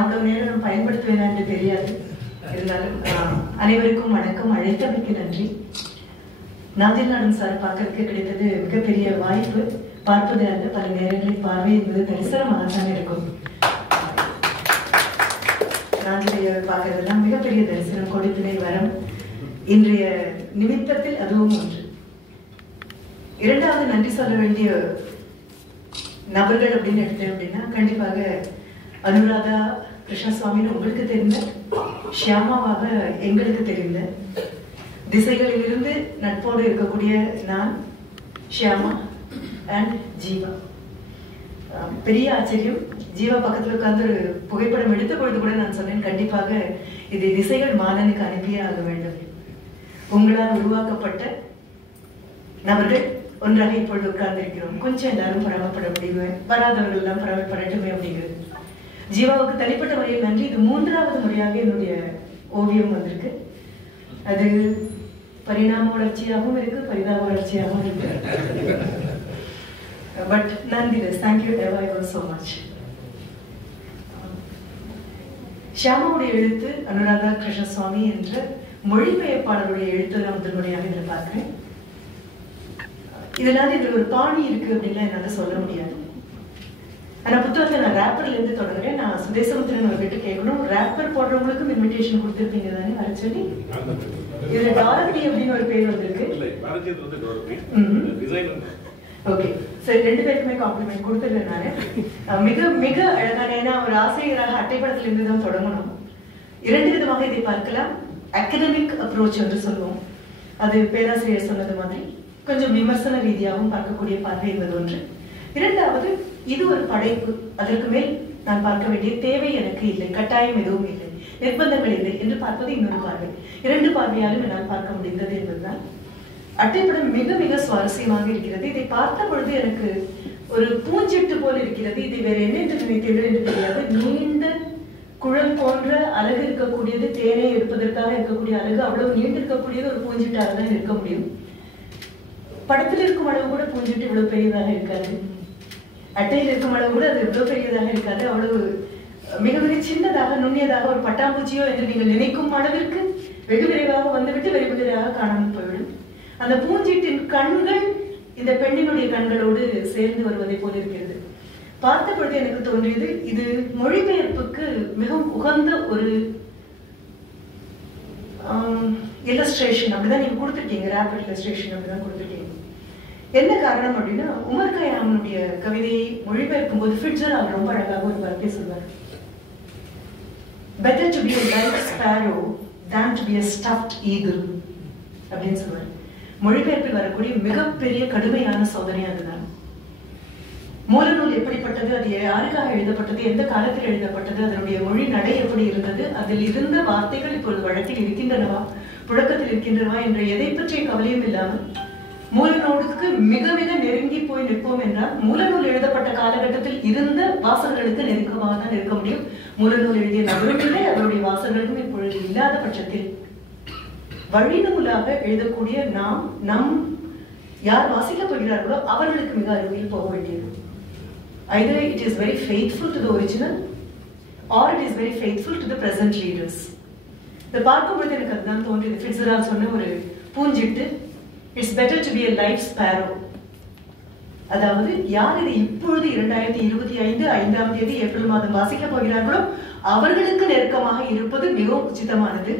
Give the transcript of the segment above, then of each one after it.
அவ்வளவு நேரம் பயன்படுத்துவேன் என்று தெரியாது. இருந்தாலும் அனைவருக்கும் வணக்கம். அழைத்தமைக்கு நன்றி. நாஞ்சில் நாடன் சார் பார்க்கறதுக்கு கிடைத்தது மிகப்பெரிய வாய்ப்பு. பார்ப்பது அல்ல, பல நேரங்களில் பார்வை என்பது தரிசனமாகத்தான் இருக்கும். நாஞ்சிலையை பார்க்கறதுலாம் மிகப்பெரிய தரிசனம், கொடுப்பினை வரம். இன்றைய நிமித்தத்தில் அதுவும் ஒன்று. இரண்டாவது நன்றி சொல்ல வேண்டிய நபர்கள் அப்படின்னு எடுத்தேன் அப்படின்னா கண்டிப்பாக அனுராதா கிருஷ்ணசுவாமின்னு உங்களுக்கு தெரிந்த, ஷியாமாவாக எங்களுக்கு தெரிந்த, திசைகளிலிருந்து நட்போடு இருக்கக்கூடிய நான், ஷியாமா அண்ட் ஜீவா. பெரிய ஆச்சரியம், ஜீவா பக்கத்தில் உட்கார்ந்து ஒரு புகைப்படம் எடுத்த பொழுது கூட நான் சொன்னேன், கண்டிப்பாக இது திசைகள் மாலனுக்கு அனுப்பியே ஆக வேண்டும். உங்களால் உருவாக்கப்பட்ட நபர்கள் ஒன்றாக இப்பொழுது உட்கார்ந்திருக்கிறோம். கொஞ்சம் எல்லாரும் பரவப்பட முடியுமே, வராதவர்கள் எல்லாம் பரவப்படட்டுமே அப்படிங்கிறது. ஜீவாவுக்கு தனிப்பட்ட முறையில் நன்றி. இது 3வது முறையாக என்னுடைய ஓவியம் வந்திருக்கு. அது பரிணாம வளர்ச்சியாகவும் இருக்கு, பரிதாப வளர்ச்சியாகவும் இருக்கு. பட் நன்றிலெஸ், தேங்க்யூ எவர் சோ மச். ஷியாமாவுடைய எழுத்து அனுராதா கிருஷ்ணசுவாமி என்ற மொழிபெயர்ப்பாளருடைய எழுத்து நான் முதல் முறையாக இதில் பார்க்கிறேன். இதனால இதுல ஒரு பாணி இருக்கு அப்படின்லாம் என்னால சொல்ல முடியாது. ஆனா புத்தகத்தை நான் ரேப்பர்ல இருந்து தொடங்குறேன். நான் சுதேசமுத்திரன் அவர்கிட்ட கேட்கணும், ரேப்பர் போடுறவங்களுக்கும் இன்விடேஷன் கொடுத்துருப்பீங்க தானே வர சொல்லி. இதுல டாரதி அப்படின்னு ஒரு பேர் வந்திருக்கு. ஓகே சரி, 2 பேருக்குமே காம்ப்ளிமெண்ட் கொடுத்துருக்கேன் நானு. மிக மிக அழகான, ஏன்னா ஒரு ஆசிரியராக அட்டைப்படத்துல இருந்து தான் தொடங்கணும். 2 விதமாக இதை பார்க்கலாம். அகடமிக் அப்ரோச் என்று சொல்லுவோம், அது பேராசிரியர் சொன்னது மாதிரி கொஞ்சம் விமர்சன ரீதியாகவும் பார்க்கக்கூடிய பார்வை என்பது ஒன்று. இரண்டாவது, இது ஒரு படைப்பு, அதற்கு மேல் நான் பார்க்க வேண்டிய தேவை எனக்கு இல்லை, கட்டாயம் எதுவும் இல்லை, நிர்பந்தங்கள் இல்லை என்று பார்ப்பது இன்னொரு பார்வை. 2 பார்வையாலும் என்னால் பார்க்க முடிந்தது என்பதுதான். அட்டைப்படம் மிக மிக சுவாரஸ்யமாக இருக்கிறது. இதை பார்த்த பொழுது எனக்கு ஒரு பூஞ்செட்டு போல் இருக்கிறது. இதை வேற என்ன என்று நினைத்தீர்கள் என்று தெரியாது. நீண்ட குழல் போன்ற அழகு இருக்கக்கூடியது, தேனை எடுப்பதற்காக இருக்கக்கூடிய அழகு அவ்வளவு நீண்டு இருக்கக்கூடியது ஒரு பூஞ்செட்டாக தான் இருக்க முடியும். படத்தில் இருக்கும் அளவு கூட பூஞ்சிட்டு இவ்வளவு பெரியதாக இருக்காது, அட்டையில் இருக்கும் அளவு கூட அது இவ்வளவு பெரியதாக இருக்காது. அவ்வளவு மிக மிக சின்னதாக, நுண்ணியதாக, ஒரு பட்டாம்பூச்சியோ என்று நீங்கள் நினைக்கும் அளவிற்கு வெகு விரைவாக வந்துவிட்டு வெகு விரைவாக காணாமல் போய்விடும். அந்த பூஞ்சீட்டின் கண்கள் இந்த பெண்ணினுடைய கண்களோடு சேர்ந்து வருவதை போல இருக்கிறது. பார்த்த பொழுது எனக்கு தோன்றியது, இது மொழிபெயர்ப்புக்கு மிகவும் உகந்த ஒரு இல்லஸ்ட்ரேஷன். அப்படிதான் நீங்க கொடுத்துருக்கீங்க, ரேப்பர் இல்லஸ்ட்ரேஷன் அப்படிதான் கொடுத்துருக்கீங்க. என்ன காரணம் அப்படின்னா, உமர் கயாமுடைய கவிதையை மொழிபெயர்க்கும் போது ஃபிட்ஸரால் ரொம்ப அழகாக ஒரு வார்த்தை சொல்வார். Better to be a live sparrow than to be a stuffed eagle அப்படின்னு சொல்வார். மொழிபெயர்ப்பில் வரக்கூடிய மிகப்பெரிய கடுமையான சோதனை அதுதான். மூலநூல் எப்படிப்பட்டது, அது யாருக்காக எழுதப்பட்டது, எந்த காலத்தில் எழுதப்பட்டது, அதனுடைய மொழி நடை எப்படி இருந்தது, அதில் இருந்த வார்த்தைகள் இப்பொழுது வழக்கில் இருக்கின்றனவா, புழக்கத்தில் இருக்கின்றனவா என்ற எதை பற்றிய கவலையும் இல்லாமல் மூலநூலுக்கு மிக மிக நெருங்கி போய் நிற்போம் என்றால், மூலநூல் எழுதப்பட்ட காலகட்டத்தில் இருந்த வாசகர்களுக்கு நெருக்கமாக தான் இருக்க முடியும். மூலநூல் எழுதிய நபரும் இல்லை, அவருடைய வாசகர்களும் இப்பொழுது இல்லாத பட்சத்தில் வழிநூலாக எழுதக்கூடிய நம் யார் வாசிக்கப் போகிறார்களோ அவர்களுக்கு மிக அருகில் போக வேண்டியது. Either it is very faithful to the original or it is very faithful to the present readers. இதை பார்க்கும்போது எனக்கு அதுதான் தோன்றியது. ஃபிட்ஸரால் சொன்ன ஒரு பூஞ்சிட்டு, it's better to be a live sparrow. அதாவது யார் இதை இப்பொழுது 2025 5ஆம் தேதி ஏப்ரல் மாதம் வாசிக்கப் போகிறார்களோ அவர்களுக்கு நெருக்கமாக இருப்பது மிகவும் உச்சிதமானது.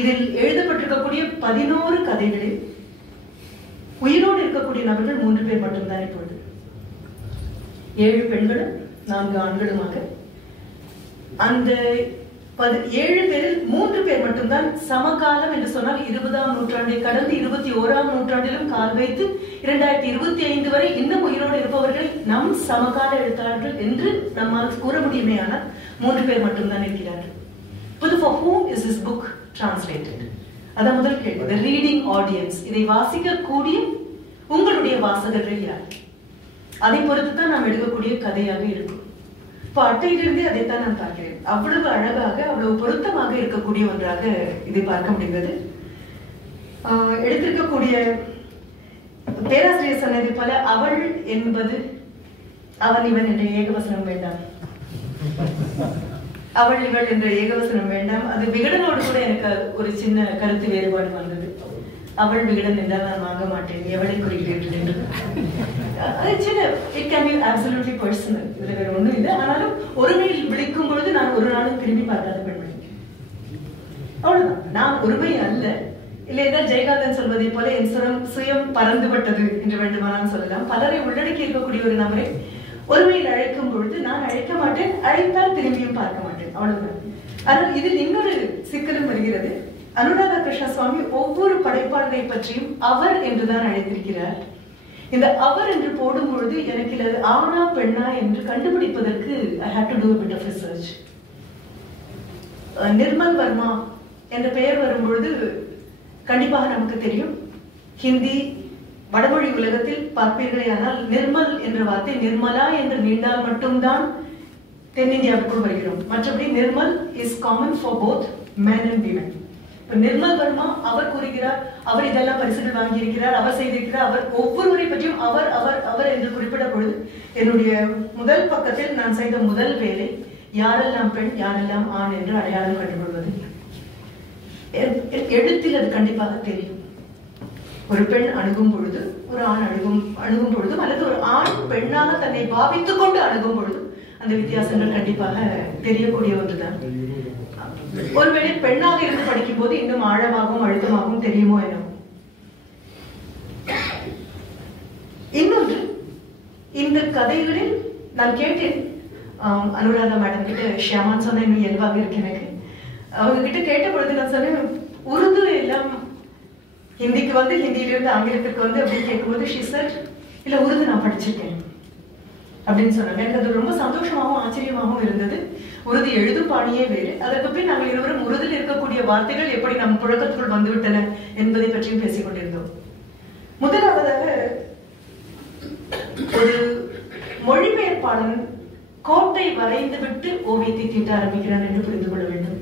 இதில் எழுதப்பட்டிருக்கக்கூடிய 11 கதைகளில் உயிரோடு இருக்கக்கூடிய நபர்கள் 3 பேர் மட்டும்தான். இப்பொழுது 7 பெண்களும் 4 ஆண்களுமாக. அந்த 7 பேரில் 3 பேர் மட்டும்தான் சமகாலம் என்று சொன்னால் 20ஆம் நூற்றாண்டை கடந்து 21ஆம் நூற்றாண்டிலும் கால் வைத்து 2025 வரை இன்னும் உயிரோடு இருப்பவர்கள் நம் சமகால எழுத்தாளர்கள் என்று நம்மால் கூற முடியுமே. ஆனால் 3 பேர் மட்டும்தான் இருக்கிறார்கள். For whom is this book translated? அதான் முதல் கேள்வி. The reading audience, இதை வாசிக்கக்கூடிய உங்களுடைய வாசகர்கள் யார்? அதை பொறுத்து தான் நாம் எடுக்கக்கூடிய கதையாக இருக்கும். இப்போ அட்டையிலிருந்தே அதைத்தான் நான் பார்க்கிறேன். அவ்வளவு அழகாக, அவ்வளவு பொருத்தமாக இருக்கக்கூடிய ஒன்றாக இதை பார்க்க முடிகிறது. எடுத்திருக்கக்கூடிய பேராசிரியர் சொன்னது போல, அவள் என்பது அவன் இவன் என்ற ஏகவசனம் வேண்டாம். அவள் இவள் என்ற ஏகவசனம் வேண்டாம். அது விகடனோடு கூட எனக்கு ஒரு சின்ன கருத்து வேறுபாடு வந்தது. அவள் விகடன் என்றால் நான் வாங்க மாட்டேன், எவளை குறிப்பீர்கள் என்று. அது சின்ன, it can be absolutely personal, இதுல வேற ஒண்ணும் இல்லை. ஆனாலும் ஒருமையில் விழிக்கும் பொழுது நான் ஒரு நாளும் திரும்பி பார்க்காத பெண்மணி. அவ்வளவுதான். நான் ஒருமை அல்ல. இல்லை ஏதாவது ஜெயகாந்தன் சொல்வதை போல என் சுயம் பறந்துபட்டது என்று வேண்டுமானால் சொல்லலாம். பலரை உள்ளடக்கி இருக்கக்கூடிய ஒரு நபரை ஒருமையில் அழைக்கும் பொழுது நான் அழைக்க மாட்டேன், அழைத்தால் திரும்பியும் பார்க்க மாட்டேன், அவ்வளவுதான். ஆனால் இதில் இன்னொரு சிக்கலும் வருகிறது. அனுராதா கிருஷ்ண சுவாமி ஒவ்வொரு படைப்பாளரை பற்றியும் அவர் என்றுதான் அழைத்திருக்கிறார். இந்த அவர் என்று போடும் பொழுது எனக்கு இது ஆனா பெண்ணா என்று கண்டுபிடிப்பதற்கு I had to do a bit of research. Nirmal Verma என்ற பெயர் வரும்பொழுது கண்டிப்பாக நமக்கு தெரியும், ஹிந்தி வடமொழி உலகத்தில் பார்ப்பீர்களே ஆனால் நிர்மல் என்ற வார்த்தை நிர்மலா என்று நீண்டால் மட்டும்தான் தென்னிந்தியாவுக்குள் வருகிறோம். மற்றபடி Nirmal is common for both men and women. Nirmal Varma அவர் கூறுகிறார், அவர் இதெல்லாம் பரிசுகள் வாங்கி இருக்கிறார், அவர் செய்திருக்கிறார், அவர் ஒவ்வொருவரை பற்றியும் அவர் அவர் அவர் என்று குறிப்பிட பொழுது என்னுடைய முதல் பக்கத்தில் நான் செய்த முதல் வேலை யாரெல்லாம் பெண் யாரெல்லாம் ஆண் என்று அடையாளம் கண்டுகொள்வது. எழுத்தில் அது கண்டிப்பாக தெரியும். ஒரு பெண் அணுகும் பொழுது ஒரு ஆண் அணுகும் பொழுதும் அல்லது ஒரு ஆண் பெண்ணாக தன்னை பாவித்துக் கொண்டு அணுகும் பொழுதும் அந்த வித்தியாசங்கள் கண்டிப்பாக தெரியக்கூடிய ஒன்றுதான். ஒருவேளை பெண்ணாக இருந்து படிக்கும் போது இன்னும் ஆழமாகவும் அழுத்தமாகவும் தெரியுமோ என்னவோ. இன்னொன்று, இந்த கதைகளில் நான் கேட்டேன் அனுராதா மேடம் கிட்ட, ஷியாமான் சொன்ன இன்னும் இயல்பாக இருக்கு எனக்கு. அவங்க கிட்ட கேட்ட பொழுது நான் சொன்னேன், உருது எல்லாம் ஹிந்திக்கு வந்து ஹிந்தியிலிருந்து ஆங்கிலத்திற்கு வந்து அப்படின்னு கேட்கும்போது she said, இல்ல உருது நான் படிச்சிருக்கேன் அப்படின்னு சொன்னாங்க. எனக்கு அது ரொம்ப சந்தோஷமாகவும் ஆச்சரியமாகவும் இருந்தது. உருது எழுதும் பாணியே வேறு. அதற்கு பின் நாங்கள் இருவரும் உருதில் இருக்கக்கூடிய வார்த்தைகள் எப்படி நம் புழக்கத்துக்குள் வந்துவிட்டன என்பதை பற்றியும் பேசிக் கொண்டிருந்தோம். முதலாவதாக, ஒரு மொழிபெயர்ப்பாளன் கோட்டை வரைந்து விட்டு ஓவியத்தை தீட்ட ஆரம்பிக்கிறான் என்று புரிந்து கொள்ள வேண்டும்.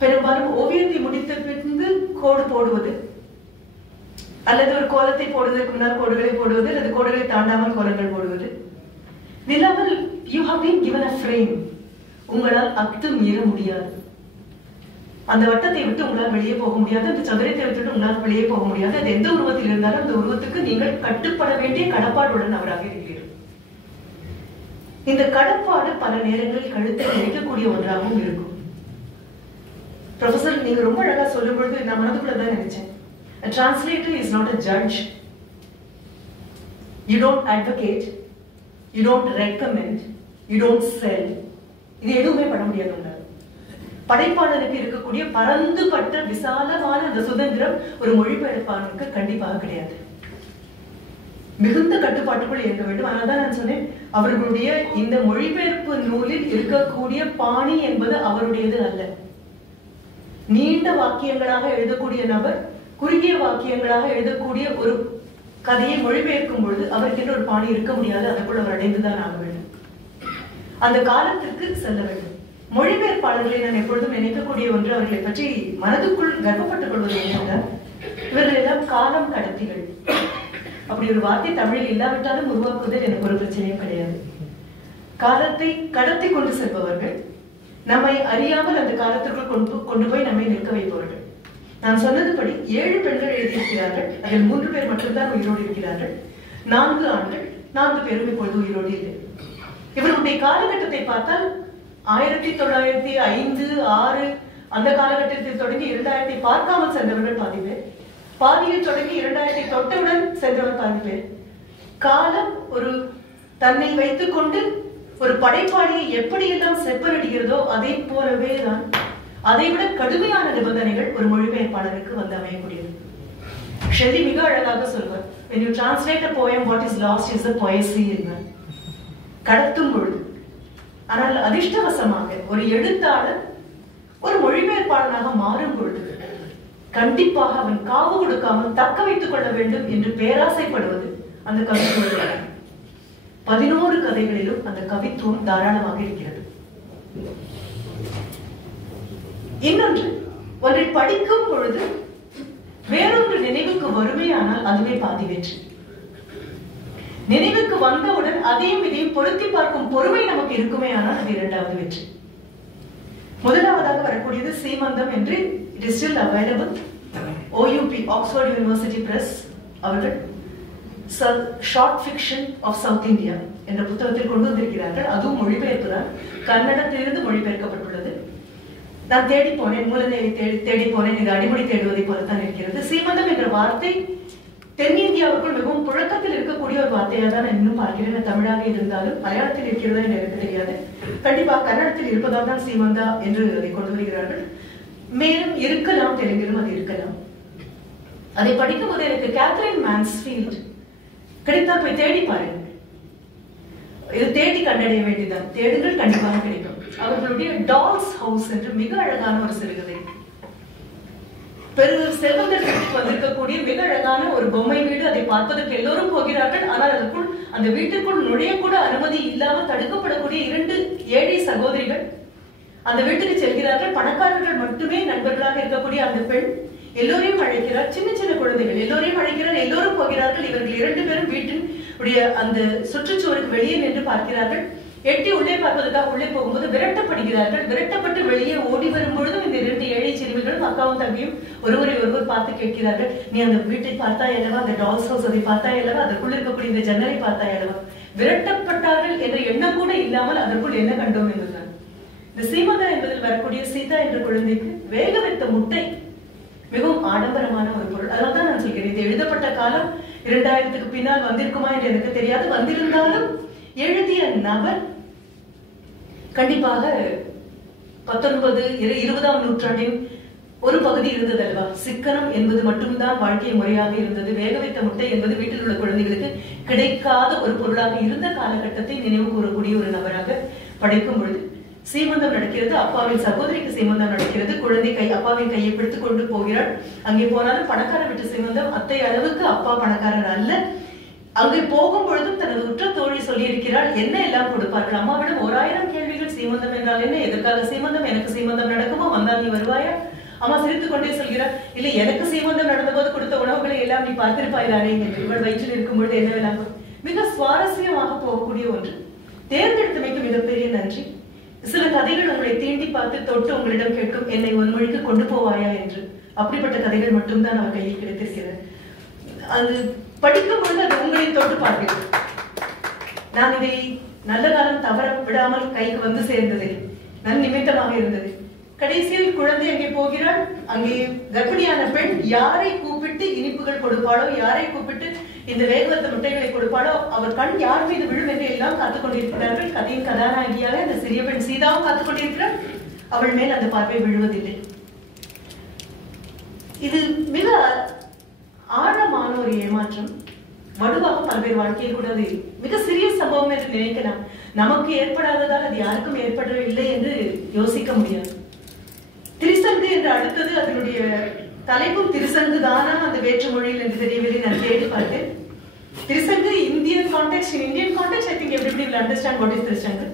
பெரும்பாலும் ஓவியத்தை முடித்த பின்பு கோடு போடுவது அல்லது ஒரு கோலத்தை போடுவதற்கு முன்னால் கோடுகளை போடுவது அல்லது கோடுகளை தாண்டாமல் கோலங்கள் போடுவது இல்லாமல் you have been given a frame. உங்களால் அத்து மீற முடியாது. அந்த வட்டத்தை விட்டு உங்களால் வெளியே போக முடியாது, அந்த சதுரத்தை விட்டு உங்களால் வெளியே போக முடியாது. அது எந்த உருவத்தில் இருந்தாலும் அந்த உருவத்துக்கு நீங்கள் கட்டுப்பட வேண்டிய கடப்பாடுடன் அவராக இருக்கிறீர்கள். இந்த கடப்பாடு பல நேரங்களில் கழுத்தை நெரிக்கக்கூடிய ஒன்றாகவும் இருக்கும். ப்ரொஃபசர் நீங்க ரொம்ப அழகா சொல்லும் பொழுது நான் மனதுக்குள்ளதான் நினைச்சேன், a translator is not a judge. You don't advocate, you don't recommend, you don't sell. இது எதுவுமே பண்ண முடியாது. படைப்பாளருக்கு இருக்கக்கூடிய பரந்துபட்ட விசாலமான அந்த சுதந்திரம் ஒரு மொழிபெயர்ப்பாளருக்கு கண்டிப்பாக கிடையாது. மிகுந்த கட்டுப்பாட்டுக்குள் இருக்க வேண்டும். அதனால்தான் நான் சொன்னேன், அவர்களுடைய இந்த மொழிபெயர்ப்பு நூலில் இருக்கக்கூடிய பாணி என்பது அவருடையது அல்ல. நீண்ட வாக்கியங்களாக எழுதக்கூடிய நபர் குறுகிய வாக்கியங்களாக எழுதக்கூடிய ஒரு கதையை மொழிபெயர்க்கும் பொழுது அவருக்கு ஒரு பாணி இருக்க முடியாது. அதற்குள் அவர் அடைந்துதான் ஆக வேண்டும். அந்த காலத்திற்கு செல்ல வேண்டும். மொழிபெயர்ப்பாளர்களை நான் எப்பொழுதும் நினைக்கக்கூடிய ஒன்று, அவர்களை பற்றி மனதுக்குள் கர்வப்பட்டுக் கொள்வது என்னென்றால், இவர்கள் எல்லாம் காலம் கடத்திகள். அப்படி ஒரு வார்த்தை தமிழில் இல்லாவிட்டாலும் உருவாக்குவதில் எனக்கு ஒரு பிரச்சனையும் கிடையாது. காலத்தை கடத்தி கொண்டு செல்பவர்கள், நம்மை அறியாமல் அந்த காலத்திற்குள் கொண்டு போய் நம்மை நிற்க வைப்பவர்கள். நான் சொன்னதுபடி 7 பெண்கள் எழுதியிருக்கிறார்கள். அதில் 3 பேர் மட்டும்தான் உயிரோடு இருக்கிறார்கள். 4 ஆண்கள், 4 பேரும் இப்பொழுது உயிரோடு இல்லை. இவருடைய காலகட்டத்தை பார்த்தால் 1905, 6 அந்த காலகட்டத்தில் தொடங்கி 2000 பார்க்காமல் சென்றவர்கள் பாதி பேர், பாதியில் தொடங்கி 2000 தொட்டவுடன் சென்றவர் பாதி பேர். காலம் ஒரு தன்னை வைத்துக் கொண்டு ஒரு படைப்பாளியை எப்படியெல்லாம் செப்பனிடுகிறதோ அதை போலவே தான் அதை விட கடுமையான நிபந்தனைகள் ஒரு மொழிபெயர்ப்பாளருக்கு வந்து அமையக்கூடியது. ஷெல்லி மிக அழகாக சொல்வார், when you translate a poem, what is lost is the poesy என்பார். கடத்தும் பொழுது. ஆனால் அதிர்ஷ்டவசமாக ஒரு எழுத்தாளர் ஒரு மொழிபெயர்ப்பாளனாக மாறும் பொழுது கண்டிப்பாக அவன் காவு கொடுக்காமல் தக்க வைத்துக் கொள்ள வேண்டும் என்று பேராசைப்படுவது அந்த கவித்துவம். 11 கதைகளிலும் அந்த கவித்துவம் தாராளமாக இருக்கிறது. இன்னொன்று, ஒன்றை படிக்கும் பொழுது வேறொன்று நினைவுக்கு வருமையானால் அதுவே பாதி வெற்றி. நினைவுக்கு வந்தவுடன் அதையும் இதையும் பொருத்தி பார்க்கும் பொறுமை நமக்கு இருக்குமே ஆனால் அது 2வது வெற்றி. முதலாவதாக வரக்கூடியது சீமந்தம் என்று it is still available. OUP Oxford University Press அவர்கள் short fiction of South India என்ற புத்தகத்தில் கொண்டு வந்திருக்கிறார்கள். அதுவும் மொழிபெயர்ப்பு தான், கன்னடத்திலிருந்து மொழிபெயர்க்கப்பட்டுள்ளது. நான் தேடி போனேன், மூலநிலை தேடி போனேன். இது அடிமொழி தேடுவதை போலத்தான் இருக்கிறது. சீமந்தம் என்ற வார்த்தை தென்னிந்தியாவுக்குள் மிகவும் புழக்கத்தில் இருக்கக்கூடிய ஒரு வார்த்தையாக தான் நான் இன்னும் பார்க்கிறேன். தமிழாக இருந்தாலும் மலையாளத்தில் இருக்கிறதா என்று எனக்கு தெரியாது. கண்டிப்பாக கன்னடத்தில் இருப்பதால் தான் சீமந்தா என்று அதை கொண்டு வருகிறார்கள். மேலும் இருக்கலாம், தெலுங்கிலும் அது இருக்கலாம். அதை படிக்கும் போது எனக்கு கேத்ரின் மான்ஸ்ஃபீல்ட் கிடைத்தால் போய் தேடி பாருங்கள். இது தேடி கண்டடைய வேண்டியதான், தேடுங்கள், கண்டிப்பாக கிடைக்கும். அவர்களுடைய டால்ஸ் ஹவுஸ் என்று மிக அழகான ஒரு சிறுகதை, பெரு செல்வந்தர்களுக்கு வந்திருக்கக்கூடிய மிக அழகான ஒரு பொம்மை வீடு. அதை பார்ப்பதற்கு எல்லோரும் போகிறார்கள். ஆனால் அதற்குள் அந்த வீட்டுக்குள் நுழையக்கூட அனுமதி இல்லாமல் தடுக்கப்படக்கூடிய 2 ஏழை சகோதரிகள் அந்த வீட்டுக்கு செல்கிறார்கள். பணக்காரர்கள் மட்டுமே நண்பர்களாக இருக்கக்கூடிய அந்த பெண் எல்லோரையும் அழைக்கிறார். சின்ன சின்ன குழந்தைகள் எல்லோரையும் அழைக்கிறார். எல்லோரும் போகிறார்கள். இவர்கள் 2 பேரும் வீட்டின் அந்த சுற்றுச்சுவருக்கு வெளியே நின்று பார்க்கிறார்கள். எட்டி உள்ளே பார்ப்பதற்காக உள்ளே போகும்போது விரட்டப்படுகிறார்கள். விரட்டப்பட்டு வெளியே ஓடி வரும்பொழுதும் இந்த 2 ஏழை சிறுமிகளும் அக்காவும் தம்பியும் ஒருவரை ஒருவர் பார்த்து கேட்கிறார்கள், நீ அந்த வீட்டை பார்த்தாய் அல்லவா, அந்த டால்ஸ் ஹவுஸ் அதை பார்த்தாய் அல்லவா, அதற்குள் இருக்கக்கூடிய இந்த ஜன்னலை பார்த்தாய் அல்லவா. விரட்டப்பட்டார்கள் என்ற எண்ணம் கூட இல்லாமல் அதற்குள் என்ன கண்டோம் என்றுதான். இந்த சீமந்தா என்பதில் வரக்கூடிய சீதா என்ற குழந்தைக்கு வேக வைத்த முட்டை மிகவும் ஆடம்பரமான ஒரு பொருள். அதனால்தான் நான் சொல்கிறேன், இது எழுதப்பட்ட காலம் 2000க்கு பின்னால் வந்திருக்குமா என்று எனக்கு தெரியாது. வந்திருந்தாலும் எழுதிய நபர் கண்டிப்பாக 19-20ஆம் நூற்றாண்டின் ஒரு பகுதி இருந்தது அல்லவா. சிக்கனம் என்பது மட்டும்தான் வாழ்க்கை முறையாக இருந்தது. வேக வைத்த முட்டை என்பது வீட்டில் உள்ள குழந்தைகளுக்கு கிடைக்காத ஒரு பொருளாக இருந்த காலகட்டத்தை நினைவு கூறக்கூடிய ஒரு நபராக படைக்கும் பொழுது சீமந்தம் நடக்கிறது. அப்பாவின் சகோதரிக்கு சீமந்தம் நடக்கிறது. குழந்தை அப்பாவின் கையை பிடித்துக் கொண்டு போகிறாள். அங்கே போனாலும் பணக்கார வீட்டு சீமந்தம். அத்தை அளவுக்கு அப்பா பணக்காரர் அல்ல. அங்கே போகும் பொழுதும் தனது உற்ற தோழி சொல்லி இருக்கிறாள், என்ன எல்லாம் கொடுப்பார்கள். அம்மாவிடம் 1000 கேள்விகள். சீமந்தம் என்றால் என்ன, எதற்காக சீமந்தம், எனக்கு சீமந்தம் நடக்குமோ, வந்தால் நீ வருவாயா. அம்மா சிரித்துக் கொண்டே சொல்கிறார், இல்லை எனக்கு சீமந்தம் நடந்த போது கொடுத்த உணவுகளை எல்லாம் நீ பார்த்திருப்பாயிரானே என்று. இவள் வயிற்றில் இருக்கும் பொழுது என்னவெல்லாம். மிக சுவாரஸ்யமாக போகக்கூடிய ஒன்று. தேர்ந்தெடுத்தமைக்கு மிகப்பெரிய நன்றி. சில கதைகள் உங்களை தீண்டி பார்த்து தொட்டு உங்களிடம் கேட்கும், என்னை ஒரு மொழிக்கு கொண்டு போவாயா என்று. அப்படிப்பட்ட கதைகள் மட்டும்தான் அவர் கையில் கிடைத்திருக்கிறது. அது படிக்கும் பொழுது அது உங்களை தொட்டு பார்க்கிறது. நான் இதை நல்ல காலம் தவற விடாமல் கைக்கு வந்து சேர்ந்தது நன் நிமித்தமாக இருந்தது. கடைசியில் குழந்தை அங்கே போகிறாள். அங்கே கர்ப்பிணியான பெண் யாரை கூப்பிட்டு இனிப்புகள் கொடுப்பாளோ, யாரை கூப்பிட்டு இந்த வேகவத்த முட்டைகளை கொடுப்பாளோ, அவர் கண் யார் மீது விழும் என்று எல்லாம் காத்துக் கொண்டிருக்கிறார்கள். கதையின் கதாநாயகியாக அந்த சிறிய பெண் சீதாவும் காத்துக் கொண்டிருக்கிறார். அவள் மேல் அந்த பார்வை விழுவதில்லை. இது மிக ஆழமான ஒரு ஏமாற்றம். வடுவாக பல்வேறு வாழ்க்கையில் கூட அது மிக சிறிய சம்பவம் என்று நினைக்கலாம். நமக்கு ஏற்படாததால் அது யாருக்கும் ஏற்படவில்லை என்று யோசிக்க முடியாது. திரிசங்கு என்று அடுத்தது அதனுடைய தலைப்பும் திரிசங்கு தானா அந்த வேற்று மொழியில் என்று தெரியவில்லை. நான் தேடி பார்த்தேன். Trishanku Indian context, in Indian context I think everybody will understand what is Trishanku.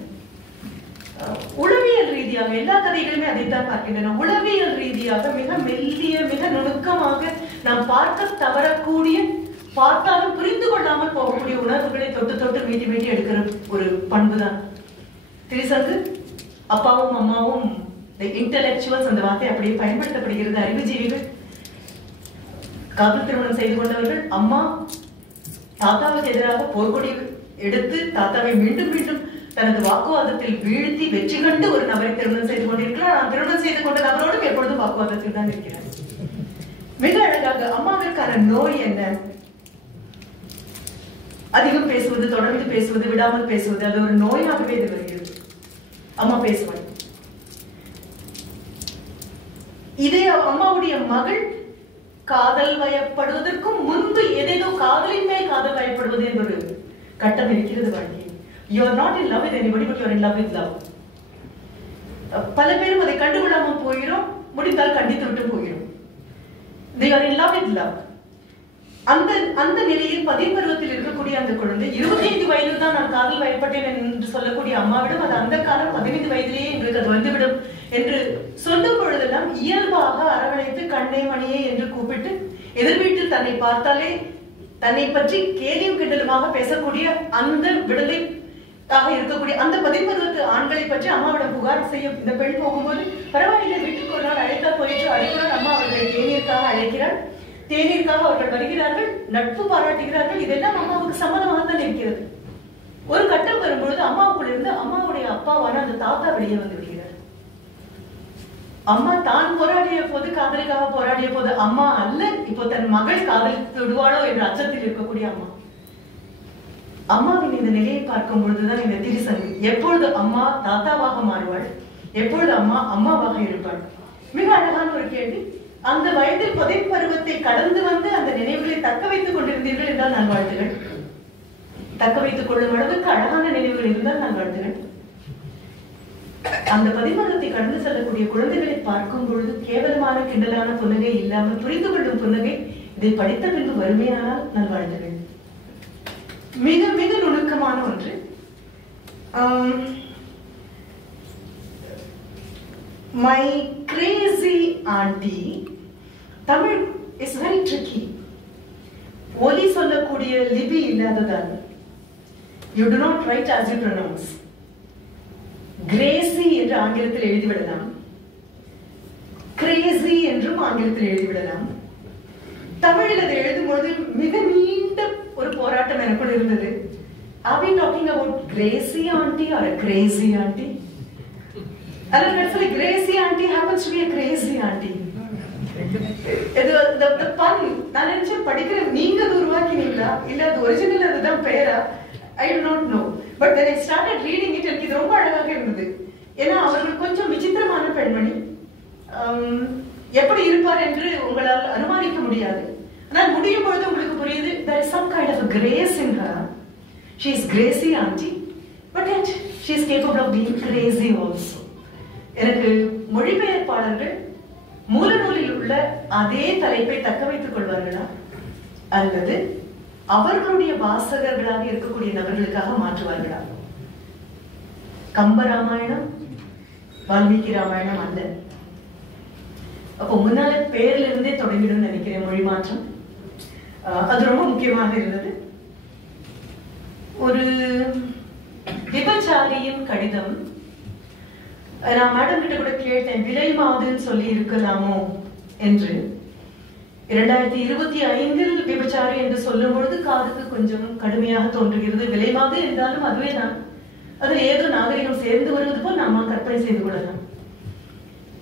உளவியல் ரீதியாக எல்லா கதைகளுமே அதைத்தான் பார்க்கின்றன. உளவியல் ரீதியாக மிக மெல்லிய, மிக நுணுக்கமாக நாம் பார்க்க தவறக்கூடிய, பார்த்தாலும் புரிந்து கொள்ளாமல் போகக்கூடிய உணர்வுகளை தொட்டு தொட்டு மீட்டி மீட்டி எடுக்கிற ஒரு பண்புதான் திரிசங்கு. அப்பாவும் அம்மாவும் இன்டெலெக்சுவல்ஸ், அந்த வார்த்தை அப்படியே பயன்படுத்தப்படுகிறது. அறிவுஜீவிகள், காதல் திருமணம் செய்து கொண்டவர்கள். அம்மா தாத்தாவுக்கு எதிராக போர்க்கொடி எடுத்து தாத்தாவை மீண்டும் மீண்டும் தனது வாக்குவாதத்தில் வீழ்த்தி வெற்றி கண்டு ஒரு நபரை திருமணம் செய்து கொண்டிருக்கிறார். நான் திருமணம் செய்து கொண்ட நபரோடும் எப்பொழுதும் வாக்குவாதத்தில் தான் இருக்கிறார். மிக அழகாக அம்மாவிற்கான நோய் என்ன, அதிகம் பேசுவது, தொடர்ந்து பேசுவது, விடாமல் பேசுவது, அது ஒரு நோயாகவே இது வருகிறது. அம்மா பேசுவாள். இதே அம்மாவுடைய மகள் காதல் வயப்படுவதற்கும் முன்பு ஏதேதோ காதலின் மேல் காதல் வயப்படுவது என்பது கட்டம் இருக்கிறது வாழ்க்கையில். You are not in love with anybody, but you are in love with love. பல பேரும் அதை கண்டுகொள்ளாமல் போகிறோம், முடிந்தால் கண்டித்து விட்டு போகிறோம். They are in love with love. அந்த நிலையில் 10 பருவத்தில் இருக்கக்கூடிய அந்த குழந்தை 25 வயதில் தான் நான் காதல் வயப்பட்டேன் என்று சொல்லக்கூடிய அம்மாவிடம் அது அந்த காலம் 15 வயதிலேயே எங்களுக்கு அது வந்துவிடும் என்று சொல்லும் பொழுதெல்லாம் இயல்பாக அரவணைத்து கண்ணே மணியே என்று கூப்பிட்டு எதிர் வீட்டில் தன்னை பார்த்தாலே தன்னை பற்றி கேலியும் கிண்டலுமாக பேசக்கூடிய அந்த விடலை இருக்கக்கூடிய அந்த 18 ஆண்களை பற்றி அம்மாவிடம் புகார் செய்ய இந்த பெண் போகும்போது, பரவாயில்லை வீட்டுக்கு ஒரு நாள் அழைத்தா போயிட்டு அடுத்த நாள் அம்மா அவர்களை தேநீருக்காக அழைக்கிறார். தேநீருக்காக அவர்கள் வருகிறார்கள், நட்பு பாராட்டுகிறார்கள். இதெல்லாம் அம்மாவுக்கு சம்மதமாகத்தான் இருக்கிறது. ஒரு கட்டம் வரும்பொழுது அம்மாவுக்குள்ள இருந்து அம்மாவுடைய அப்பாவான அந்த தாத்தா வெளியே வந்து விடுகிறார். அம்மா தான் போராடிய போது, காதலுக்காக போராடிய போது அம்மா அல்ல, இப்போ தன் மகள் காதலித்து விடுவாளோ என்ற அச்சத்தில் இருக்கக்கூடிய அம்மா. அம்மாவின் இந்த நிலையை பார்க்கும் பொழுதுதான் இந்த திரிசங்கு. எப்பொழுது அம்மா தாத்தாவாக மாறுவாள், எப்பொழுது அம்மா அம்மாவாக இருப்பாள்? மிக அழகான ஒரு கேள்வி. அந்த வயதில் புதை பருவத்தை கடந்து வந்து அந்த நினைவுகளை தக்க வைத்துக் கொண்டிருந்தீர்கள் என்றால் நான் வாழ்த்துகள். தக்க வைத்துக் கொள்ளும் அளவுக்கு அழகான நினைவுகள் இருந்தால் நான் வாழ்த்துகள். அந்த பதிமூலத்தை கடந்து செல்லக்கூடிய குழந்தைகளை பார்க்கும் பொழுது கேவலமான கிண்டலான புன்னகை இல்லாமல் புரிந்து கொள்ளும் புன்னகை, இதை படித்த பின்பு வறுமையானால் நான் வாழ்த்துகள். மிக மிக நுணுக்கமான ஒன்று. My crazy auntie, Tamil is very tricky. ஒலி சொல்லக்கூடிய லிபி இல்லாததால் you do not write as you pronounce. Crazy என்று ஆங்கிலத்தில் எழுதிவிடலாம், கிரேசி என்றும் ஆங்கிலத்தில் எழுதிவிடலாம். தமிழில் அதை எழுதும்போது மிக நீண்ட ஒரு போராட்டம் எனக்குள் இருந்தது. Are we talking about Gracie auntie or a crazy auntie? And actually Gracie auntie happens to be a crazy auntie. the pun நான் நினைச்சேன் படிக்கிறேன், நீங்க அது உருவாக்கினீங்களா இல்ல அது ஒரிஜினல் அதுதான் பெயரா? I do not know. But when I started reading it, எனக்கு இது ரொம்ப அழகாக இருந்தது. ஏன்னா அவர்கள் கொஞ்சம் விசித்திரமான பெண்மணி. எப்படி இருப்பார் என்று உங்களால் அனுமானிக்க முடியாது. ஆனால் முடியும் பொழுது உங்களுக்கு புரியுது, there is some kind of a grace in her. She is Gracie auntie, but yet she is capable of being crazy also. எனக்கு மொழிபெயர்ப்பாளர்கள் மூல நூலில் உள்ள அதே தலைப்பை தக்க வைத்துக் கொள்வார்களா அல்லது அவர்களுடைய வாசகர்களாக இருக்கக்கூடிய நபர்களுக்காக மாற்றுவார்களா? கம்பராமாயணம் வால்மீகி ராமாயணம் அல்ல. அப்போ முன்னால பேர்ல இருந்தே தொடங்கிடும் நினைக்கிறேன் மொழி மாற்றம். அது ரொம்ப முக்கியமாக இருந்தது. ஒரு விபச்சாரியின் கடிதம். நான் மேடம் கிட்ட கூட கேட்டேன், விலை மாதுன்னு சொல்லி இருக்கலாமோ என்று. 2025 விபச்சாரி என்று சொல்லும் பொழுது காதுக்கு கொஞ்சம் கடுமையாக தோன்றுகிறது. விலை மாது என்றாலும் அதுவே தான், அதில் ஏதோ நாகரிகம் சேர்ந்து வருவது போல் நம்ம கற்பனை செய்து கொள்ளலாம்.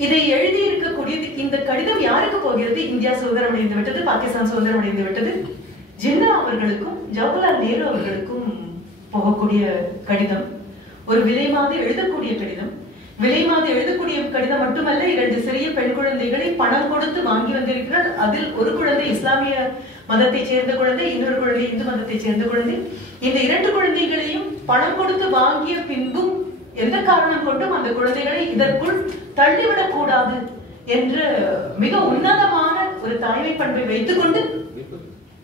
இதை எழுதி இருக்கக்கூடியது, இந்த கடிதம் யாருக்கு போகிறது? இந்தியா சுதந்திரம் அடைந்து விட்டது, பாகிஸ்தான் சுதந்திரம் அடைந்து விட்டது. ஜின்னா அவர்களுக்கும் ஜவஹர்லால் நேரு அவர்களுக்கும் போகக்கூடிய கடிதம், ஒரு விலை மாது எழுதக்கூடிய கடிதம். விலை மாது எழுதக்கூடிய கடிதம் மட்டுமல்ல, 2 சிறிய பெண் குழந்தைகளை பணம் கொடுத்து வாங்கி வந்திருக்கிறார். அதில் ஒரு குழந்தை இஸ்லாமிய மதத்தை சேர்ந்த குழந்தை, இன்னொரு குழந்தை இந்து மதத்தை சேர்ந்த குழந்தை. இந்த 2 குழந்தைகளையும் பணம் கொடுத்து வாங்கிய பின்பும் எந்த காரணம் கொண்டும் அந்த குழந்தைகளை இதற்குள் தள்ளிவிடக் கூடாது என்ற மிக உன்னதமான ஒரு தாய்மை பண்பை வைத்துக் கொண்டு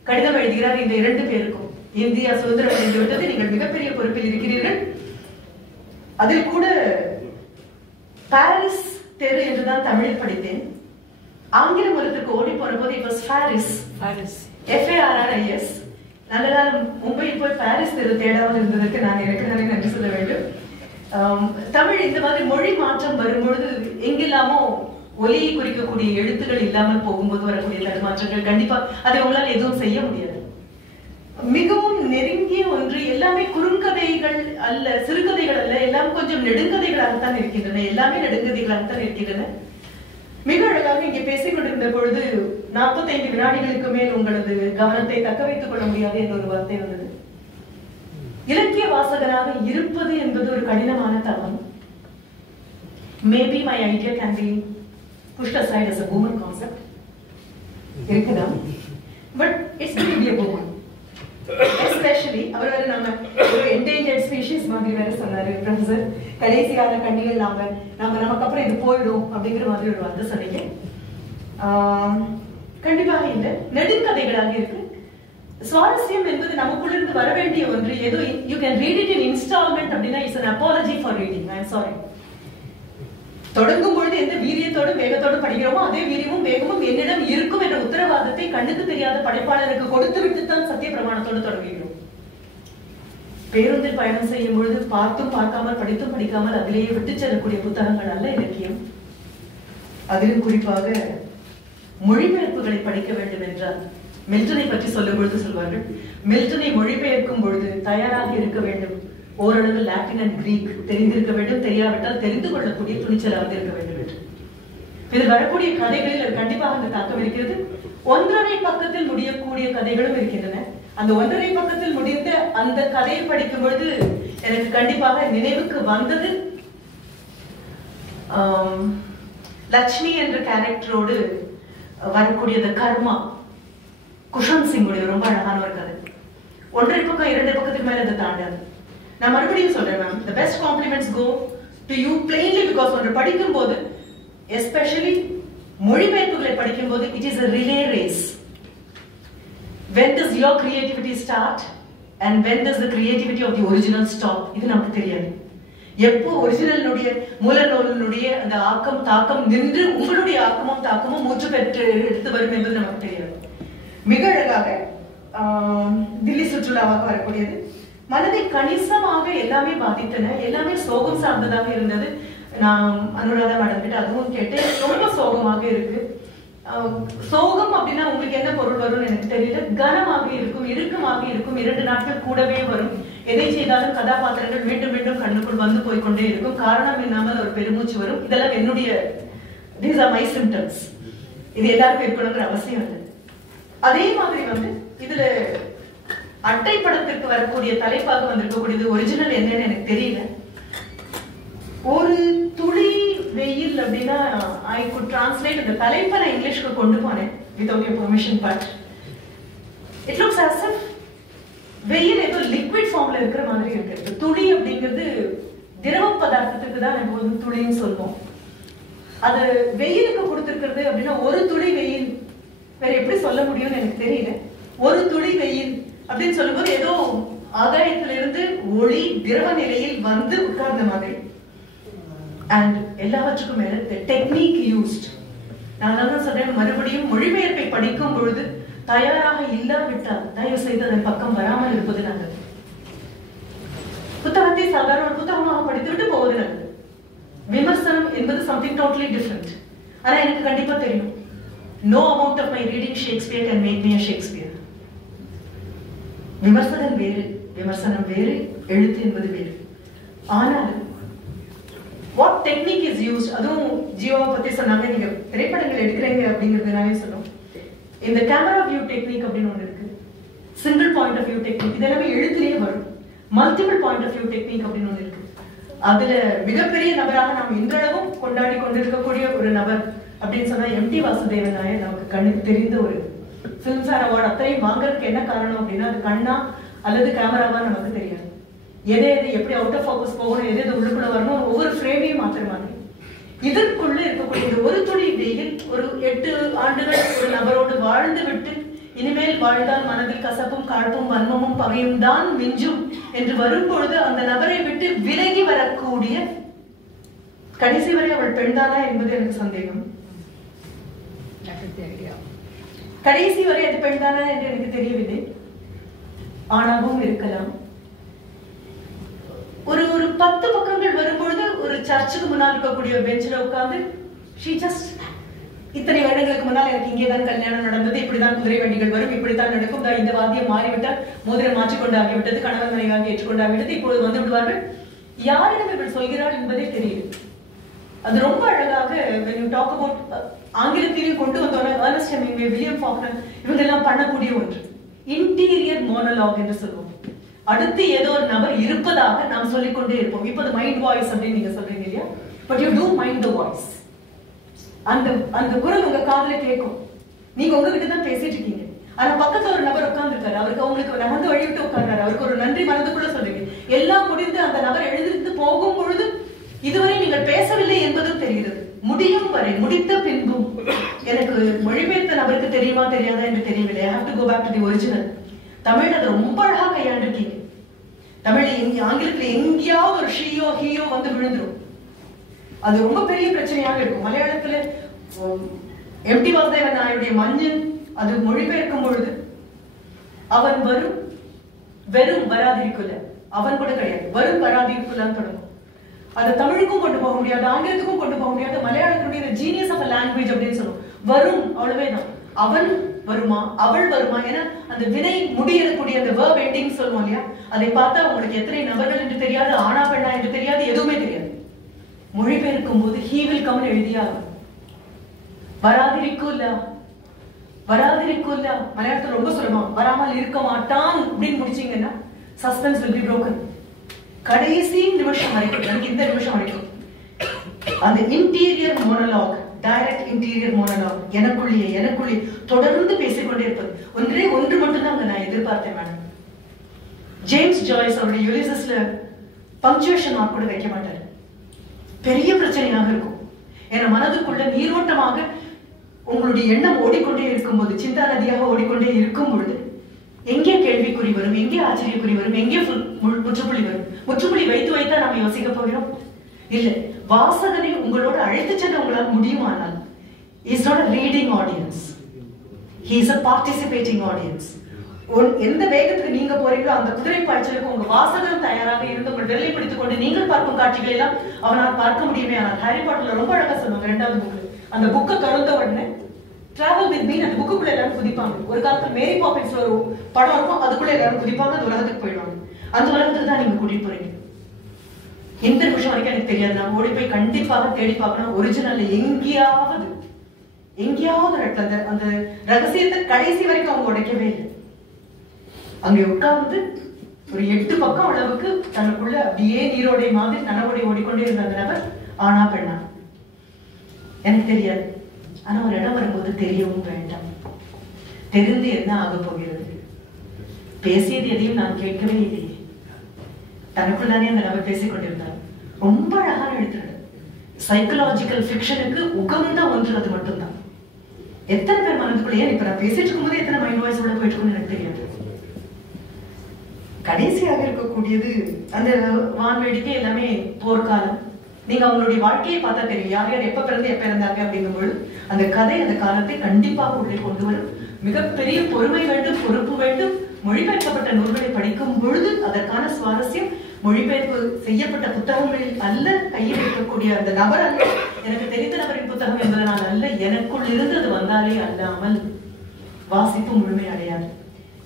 கடிதம் எழுதுகிறார் இந்த 2 பேருக்கும். இந்தியா சுதந்திரம் அடைந்து விட்டது, நீங்கள் மிகப்பெரிய பொறுப்பில் இருக்கிறீர்கள். அதில் கூட பாரிஸ் தெரு என்றுதான் தமிழில் படித்தேன். ஆங்கில மூலத்திற்கு ஓடி போன போது it was Faris, FARRIS. நல்ல காலம் மும்பையில் போய் பாரிஸ் தெரு தேடாமல் இருந்ததற்கு நான் எனக்கு நன்றி சொல்ல வேண்டும். தமிழ் இந்த மாதிரி மொழி மாற்றம் வரும்பொழுது எங்கெல்லாமோ ஒலியை குறிக்கக்கூடிய எழுத்துக்கள் இல்லாமல் போகும்போது வரக்கூடிய தடுமாற்றங்கள் கண்டிப்பா அதை உங்களால் எதுவும் செய்ய முடியாது. மிகவும் நெருங்கிய ஒன்று. எல்லாமே குறுங்கதைகள் அல்ல, சிறுகதைகள் அல்ல, எல்லாம் கொஞ்சம் நெடுங்கதைகளாகத்தான் இருக்கின்றன. எல்லாமே நெடுங்கதைகளாகத்தான் இருக்கின்றன. மிக அழகாக இங்கே பேசிக் கொண்டிருந்த பொழுது 45 வினாடிகளுக்கு மேல் உங்களது கவனத்தை தக்க வைத்துக் கொள்ள முடியாது என்ற ஒரு வார்த்தை வந்தது. இலக்கிய வாசகராக இருப்பது என்பது ஒரு கடினமான தவம். Maybe my idea can be pushed aside as a boomer concept. இருக்குதா? But it's going to be a boomer. Especially அவர் வேற நம்ம ஒரு endangered species மாதிரி வேற சொன்னாரு ப்ரொஃபசர். கடைசி கால கண்டிகள் நமக்கு அப்புறம் இது போயிடும் அப்படிங்கிற மாதிரி ஒரு வார்த்தை சொன்னீங்க. கண்டிப்பாக இல்லை, நெடுங்கதைகளாக இருக்கு. சுவாரஸ்யம் என்பது நமக்குள்ளிருந்து வர வேண்டிய ஒன்று. ஏதோ you can read it in installment அப்படின்னா it's an apology for reading. I am sorry. தொடங்கும் பொழுது எந்த வீரியத்தோடும் வேகத்தோடும் படிக்கிறோமோ அதே வீரியமும் வேகமும் என்னிடம் இருக்கும் என்ற உத்தரவாதத்தை கண்ணுக்கு தெரியாத படைப்பாளருக்கு கொடுத்து விட்டுத்தான் சத்திய பிரமாணத்தோடு தொடங்குகிறோம். பேருந்தில் பயணம் செய்யும் பொழுது பார்த்தும் பார்க்காமல் படித்தும் படிக்காமல் அதிலேயே விட்டு செல்லக்கூடிய புத்தகங்கள் அல்ல இலக்கியம். அதிலும் குறிப்பாக மொழிபெயர்ப்புகளை படிக்க வேண்டும் என்றால் மில்டனை பற்றி சொல்லும் பொழுது சொல்வார்கள், மில்டனை மொழிபெயர்க்கும் பொழுது தயாராக இருக்க வேண்டும், ஓரளவு லாட்டின் அண்ட் கிரீக் தெரிந்திருக்க வேண்டும், தெரியாவிட்டால் தெரிந்து கொள்ளக்கூடிய துணிச்சலாக இருக்க வேண்டும் என்று. இதில் வரக்கூடிய கதைகளில் அது கண்டிப்பாக அந்த தாக்கம் இருக்கிறது. 1.5 பக்கத்தில் முடியக்கூடிய கதைகளும் இருக்கின்றன. அந்த 1.5 பக்கத்தில் முடிந்த அந்த கதையை படிக்கும் பொழுது எனக்கு கண்டிப்பாக நினைவுக்கு வந்தது லட்சுமி என்ற கேரக்டரோடு வரக்கூடிய அந்த கர்மா, குஷன் சிங்குடைய ரொம்ப அழகான ஒரு கதை. 1.5 பக்கம் 2 பக்கத்துக்கு மேல அதை தாண்டாது. நான் மறுபடியும் சொல்றேன் ma'am, the best compliments go to you plainly because ஒன்று படிக்கும் போது, எஸ்பெஷலி மொழிபெயர்ப்புகளை படிக்கும் போது, it is a relay race. When does your creativity start and when does the creativity of the original stop? இது நமக்கு தெரியாது. எப்போ ஒரிஜினலுடைய மூல நூலினுடைய அந்த ஆக்கம் தாக்கம் நின்று உங்களுடைய ஆக்கமும் தாக்கமும் மூச்சு பெற்று எடுத்து வரும் என்பது நமக்கு தெரியாது. மிக அழகாக தில்லி சுற்றுலாவாக வரக்கூடியது. மனதை கணிசமாக எல்லாமே பாதித்தன, எல்லாமே சோகம் சார்ந்ததாக இருந்தது. நான் அனுராதா மேடம் கிட்ட அதுவும் கேட்டேன், ரொம்ப சோகமாக இருக்கு. சோகம் அப்படின்னா உங்களுக்கு என்ன பொருள் வரும்னு எனக்கு தெரியல. கனமாக இருக்கும், இறுக்கமாக இருக்கும், 2 நாட்கள் கூடவே வரும். எதை செய்தாலும் கதாபாத்திரங்கள் மீண்டும் மீண்டும் கண்ணுக்குள் வந்து போய்கொண்டே இருக்கும். காரணம் இல்லாமல் ஒரு பெருமூச்சு வரும். இதெல்லாம் என்னுடைய these are my symptoms. இது எல்லாருக்கும் இருக்கணுங்கிற அவசியம் இல்லை. அதே மாதிரி இதுல அட்டை படத்திற்கு வரக்கூடிய தலைப்பாக வந்திருக்கக்கூடியது ஒரிஜினல் என்னன்னு எனக்கு தெரியல. ஒரு துளி வெயில் அப்படின்னா ஐ குட் டிரான்ஸ்லேட் இந்த தலைப்பை நான் இங்கிலீஷ்க்கு கொண்டு போனேன் without your permission, but it looks as if வெயில் ஏதோ லிக்விட் ஃபார்ம்ல இருக்கிற மாதிரி இருக்கு. துளி அப்படிங்கிறது திரவ பதார்த்தத்துக்கு தான் எப்போதும் துளின்னு சொல்லுவோம். அது வெயிலுக்கு கொடுத்திருக்கிறது அப்படின்னா ஒரு துளி வெயில், வேற எப்படி சொல்ல முடியும்னு எனக்கு தெரியல. ஒரு துளி வெயில் அப்படின்னு சொல்லும்போது ஏதோ ஆகாயத்திலிருந்து ஒளி திரவ நிலையில் வந்து உட்கார்ந்த மாதிரி. அண்ட் எல்லாவற்றுக்கும் மேல டெக்னிக் யூஸ்ட். நான் தான் சொல்றேன், மறுபடியும் மொழிபெயர்ப்பை படிக்கும் பொழுது தயாராக இல்லாவிட்டால் தயவு செய்து அதன் பக்கம் வராமல் இருப்பது நல்லது. புத்தகத்தை சாதாரண புத்தகமாக படித்துவிட்டு போவது நல்லது. விமர்சனம் என்பது சம்திங் டோட்டலி டிஃபரெண்ட். ஆனா எனக்கு கண்டிப்பா தெரியும், no amount of my reading Shakespeare can make me a Shakespeare. விமர்சனம் வேறு, விமர்சனம் வேறு, எழுத்து என்பது வேறு. ஆனால் what technique is used, அதுவும் ஜீவாவை பத்தி சொன்னாங்க, நீங்க திரைப்படங்கள் எடுக்கிறீங்க அப்படிங்கிறதுனாலே சொன்னோம். இந்த கேமரா வியூ டெக்னிக் அப்படின்னு ஒன்று இருக்கு, single point of view technique, இதெல்லாமே எழுத்துலேயே வரும். Multiple point of view technique அப்படின்னு ஒன்று இருக்கு. அதுல மிகப்பெரிய நபராக நாம் இன்றளவும் கொண்டாடி கொண்டிருக்கக்கூடிய ஒரு நபர் அப்படின்னு சொன்னா எம்டி வாசுதேவன் நாயர். நமக்கு கண்ணுக்கு தெரிந்த ஒரு பிலிம்ஃபேர் அவார்டு அத்தனையும் வாங்குறதுக்கு என்ன காரணம் அப்படின்னா அது கண்ணா அல்லது கேமராவா நமக்கு தெரியாது. எதை எப்படி அவுட் ஆஃப் ஃபோக்கஸ் போகணும், எது உள்ளுக்குள்ள வரணும், ஒவ்வொரு ஃப்ரேமையும் மாத்திர மாதிரி. இதற்குள்ள இருக்கக்கூடிய ஒரு துளி வெயில் ஒரு 8 ஆண்டுகள் ஒரு நபரோடு வாழ்ந்து விட்டு இனிமேல் வாழ்ந்தால் மனதில் கசப்பும் காழ்ப்பும் வன்மமும் பகையும் தான் மிஞ்சும் என்று வரும்பொழுது அந்த நபரை விட்டு விலகி வரக்கூடிய, கடைசி வரை அவள் பெண்தானா என்பது எனக்கு சந்தேகம். கடைசி வரை அது பெண்தானா என்று எனக்கு தெரியவில்லை. ஆணாகவும் இருக்கலாம். ஒரு 10 பக்கங்கள் வரும்பொழுது ஒரு சர்ச்சுக்கு முன்னால் இருக்கக்கூடிய ஒரு பெஞ்சில் உட்கார்ந்து she just இத்தனை வருடங்களுக்கு முன்னால் எனக்கு இங்கேதான் கல்யாணம் நடந்தது, இப்படிதான் குதிரை வண்டிகள் வரும், இப்படித்தான் நடக்கும், இந்த வாத்தியம் மாறிவிட்டால் மோதிரம் மாற்றிக்கொண்டு ஆகிவிட்டது, கணவன் மனைவியாக ஏற்றுக்கொண்டு ஆகிவிட்டது, இப்பொழுது வந்து விடுவார்கள். யாரிடம் இவள் சொல்கிறாள் என்பதே தெரியுது. அது ரொம்ப அழகாக when you talk about ஆங்கிலத்திலையும் கொண்டு வந்தோம்னா Ernest Hemingway, வில்லியம் ஃபாக்னர் இவங்க எல்லாம் பண்ணக்கூடிய ஒன்று இன்டீரியர் மோனோலாக் என்று சொல்லுவோம். அடுத்து ஏதோ ஒரு நபர் இருப்பதாக நாம் சொல்லிக்கொண்டே இருப்போம். இப்போது மைண்ட் வாய்ஸ் அப்படின்னு நீங்க சொல்றீங்க இல்லையா, but you do mind the voice. அந்த குரல் உங்க காதுல கேட்கும். நீங்க உங்ககிட்ட தான் பேசிட்டு இருக்கீங்க, ஆனா பக்கத்துல ஒரு நபர் உட்கார்ந்துருக்காரு, அவருக்கு உங்களுக்கு நகர்ந்து வழி விட்டு உட்கார்றாரு, அவருக்கு ஒரு நன்றி மனதுக்குள்ள சொல்றீங்க. எல்லாம் முடிந்து அந்த நபர் எழுந்திருந்து போகும் பொழுது இதுவரை நீங்கள் பேசவில்லை என்பதும் தெரிகிறது. முடியும் வரை, முடித்த பின்பும் எனக்கு மொழிபெயர்த்த நபருக்கு தெரியுமா தெரியாதா என்று தெரியவில்லை. I have to go back to the original. Tamil அது ரொம்ப அழகா கையாண்டிருக்கீங்க. தமிழ் ஆங்கிலத்துல எங்கேயாவது ஒரு ஷீயோ ஹீயோ வந்து விழுந்துரும், அது ரொம்ப பெரிய பிரச்சனையாக இருக்கும். மலையாளத்துல எம்டி வாசுதேவன் நாயுடைய மஞ்சள் அது மொழிபெயர்க்கும் பொழுது அவன் வரும் வெறும் வராதிருக்கல அவன் கூட கிடையாது. வரும் வராது இருக்குலாம் தொடங்கும். அது தமிழுக்கும் கொண்டு போக முடியாது, ஆங்கிலத்துக்கும் கொண்டு போக முடியாது. மலையாளத்தினுடைய ஜீனியஸ் ஆஃப் லாங்குவேஜ் அப்படின்னு சொல்லுவோம். வரும், அவ்வளவேதான். அவன் வருமா, அவள் வருமா, ஏன்னா அந்த வினை முடியக்கூடிய அந்த verb ending சொல்லுவோம் இல்லையா, அதை பார்த்தா உங்களுக்கு எத்தனை நபர்கள் என்று தெரியாது, ஆனா பெண்ணா என்று தெரியாது, எதுவுமே தெரியாது. மொழிபெயர்க்கும் போது he will come எழுதியா வராதிருக்குல்ல, வராதிருக்குல்ல. மலையாளத்தில் ரொம்ப சொல்லுவோம், வராமல் இருக்க மாட்டான் அப்படின்னு முடிச்சீங்கன்னா suspense will be broken. கடைசி நிமிஷம் வரைக்கும், எனக்கு இந்த நிமிஷம் வரைக்கும் அந்த interior monologue, direct interior monologue, எனக்குள்ளே தொடர்ந்து பேசிக்கொண்டே இருப்பது. ஒன்று மட்டும் தான் நான் எதிர்பார்த்தேன் மேடம். ஜேம்ஸ் ஜாய்ஸ் அவருடைய யுலிசஸ்ல பங்க்சுவேஷன் மார்க் கூட வைக்க மாட்டாரு. பெரிய பிரச்சனையாக இருக்கும். ஏன்னா மனதுக்குள்ள நீரோட்டமாக உங்களுடைய எண்ணம் ஓடிக்கொண்டே இருக்கும்போது, சிந்தா நதியாக ஓடிக்கொண்டே இருக்கும் பொழுது எங்கே கேள்விக்குறி வரும், எங்கே ஆச்சரியக்குறி வரும், எங்கே முற்றுப்புள்ளி வரும். முற்றுப்புள்ளி வைத்தா நாம யோசிக்க போகிறோம் இல்ல. வாசகனை உங்களோட அழைத்து செல்ல உங்களால் முடியுமானால், is not a reading audience, he is a participating audience. எந்த வேகத்துக்கு நீங்க போறீங்களோ அந்த குதிரை பாய்ச்சலுக்கு உங்க வாசகன் தயாராக இருந்து உங்கள் வெள்ளை பிடித்துக் கொண்டு நீங்கள் பார்க்கும் காட்சிகளை எல்லாம் அவனால் பார்க்க முடியுமே. ஆனால் ஹாரி பாட்டர்ல ரொம்ப அழகா சொல்லுவாங்க, 2வது புக், அந்த புக்கை திறந்த உடனே டிராவல் வித் மீ, அந்த புக்குக்குள்ள எல்லாரும் குதிப்பாங்க. ஒரு காலத்துல மேரி பாப்பின்ஸ்ல ஒரு படம் இருக்கும், அதுக்குள்ள எல்லாரும் குதிப்பாங்க, அந்த உலகத்துக்கு போயிடுவாங்க. அந்த உலகத்துக்கு தான் நீங்க கூட்டிட்டு போறீங்க. இந்த நிமிஷம் வரைக்கும் எனக்கு தெரியாது. நான் ஓடி போய் கண்டிப்பாக தேடி பார்க்கணும் ஒரிஜினல் எங்கேயாவது அந்த ரகசியத்தை கடைசி வரைக்கும் அவங்க உடைக்கவே இல்லை. அங்கே உட்கார்ந்து ஒரு 8 பக்கம் அளவுக்கு தனக்குள்ள அப்படியே நீரோடை மாதிரி நனவோடை ஓடிக்கொண்டே இருந்த அந்த நபர் ஆனா பெண்ணா எனக்கு தெரியாது. ஆனா ஒரு இடம் வரும்போது தெரியவும் வேண்டாம். தெரிந்து என்ன ஆக போகிறது? பேசியது எதையும் நான் கேட்கவே இல்லையே. தனக்குள்ளானே அந்த நபர் பேசிக் கொண்டிருந்தார். ரொம்ப அழகான எழுத்துறது. சைக்கலாஜிக்கல் ஃபிக்ஷனுக்கு உகந்த ஒன்று அது மட்டும்தான். எத்தனை பேர் மனதுக்குள்ளேயே இப்ப நான் பேசிட்டு இருக்கும்போது எத்தனை மைண்ட் வாய்ஸ் உள்ள போயிட்டு இருக்குன்னு எனக்கு தெரியாது. கடைசியாக இருக்கக்கூடியது அந்த வான்வேடிக்கை எல்லாமே போர்க்காலம். நீங்க அவங்களுடைய வாழ்க்கையை பார்த்தா தெரியும், யார் யார் எப்ப பிறந்து எப்ப இறந்தாங்க அப்படிங்கும்போது அந்த கதை அந்த காலத்தை கண்டிப்பாக உள்ளே கொண்டு வரும். மிகப்பெரிய பொறுமை வேண்டும், பொறுப்பு வேண்டும். மொழிபெயர்க்கப்பட்ட நூல்களை படிக்கும் பொழுது அதற்கான சுவாரஸ்யம் மொழிபெயர்ப்பு செய்யப்பட்ட புத்தகங்களில் அல்ல, கையில் இருக்கக்கூடிய அந்த நபர் அல்ல, எனக்கு தெரிந்த நபரின் புத்தகம் என்பதனால் அல்ல, எனக்குள் இருந்து அது வந்தாலே அல்லாமல் வாசிப்பு முழுமை அடையாது.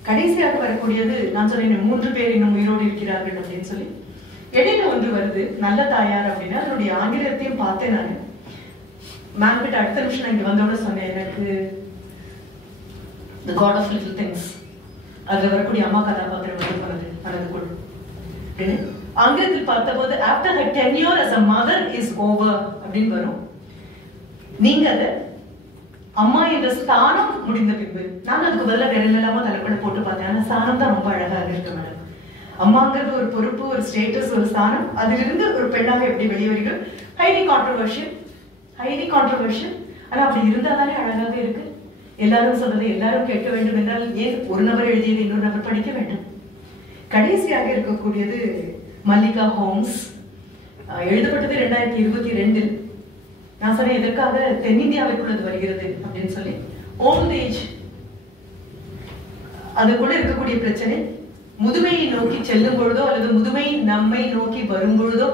கடைசியாக வரக்கூடியது நான் சொன்னேன், 3 பேர் இன்னும் உயிரோடு இருக்கிறார்கள் அப்படின்னு சொல்லி. இடையில ஒன்று வருது, நல்ல தாயார் அப்படின்னா அதனுடைய ஆங்கிலத்தையும் பார்த்தேன். நான் மேம் கிட்ட அடுத்த நிமிஷம் நான் இங்க வந்தோட சொன்னேன், எனக்கு The God of Little Things அதுல வரக்கூடிய அம்மா கதாபாத்திரம் வந்து போனது மனதுக்குள். ஆங்கிலத்தில் பார்த்தபோது after her tenure as a mother is over அப்படின்னு வரும். நீங்க அதை அம்மா என்ற ஸ்தானம் முடிந்த பின்பு, நான் அதுக்கு பதிலாக வேற இல்லாம தலைக்குள்ள போட்டு பார்த்தேன். ஆனா ஸ்தானம் தான் ரொம்ப அழகாக இருக்கு மேடம். அம்மாங்கிறது ஒரு பொறுப்பு, ஒரு ஸ்டேட்டஸ், ஒரு ஸ்தானம். அதிலிருந்து ஒரு பெண்ணாக எப்படி வெளியவர்கள் ஹைலி கான்ட்ரோவர்ஷியல். ஆனா அப்படி இருந்தா தானே அழகாக இருக்கு. எல்லாரும் சொல்றதை எல்லாரும் கேட்க வேண்டும் என்றால் ஏன் ஒரு நபர் எழுதியதை இன்னொரு நபர் படிக்க வேண்டும்? கடைசியாக இருக்கக்கூடியது மல்லிகா ஹோம்ஸ். எழுதப்பட்டது 2022. நான் சொன்னேன் எதற்காக தென்னிந்தியாவிற்குள்ளது வருகிறது அப்படின்னு சொல்லி. ஓல்ட் ஏஜ் அதுக்குள்ள இருக்கக்கூடிய பிரச்சனை, முதுமையை நோக்கி செல்லும் பொழுதோ அல்லது முதுமை நம்மை நோக்கி வரும் பொழுதோ,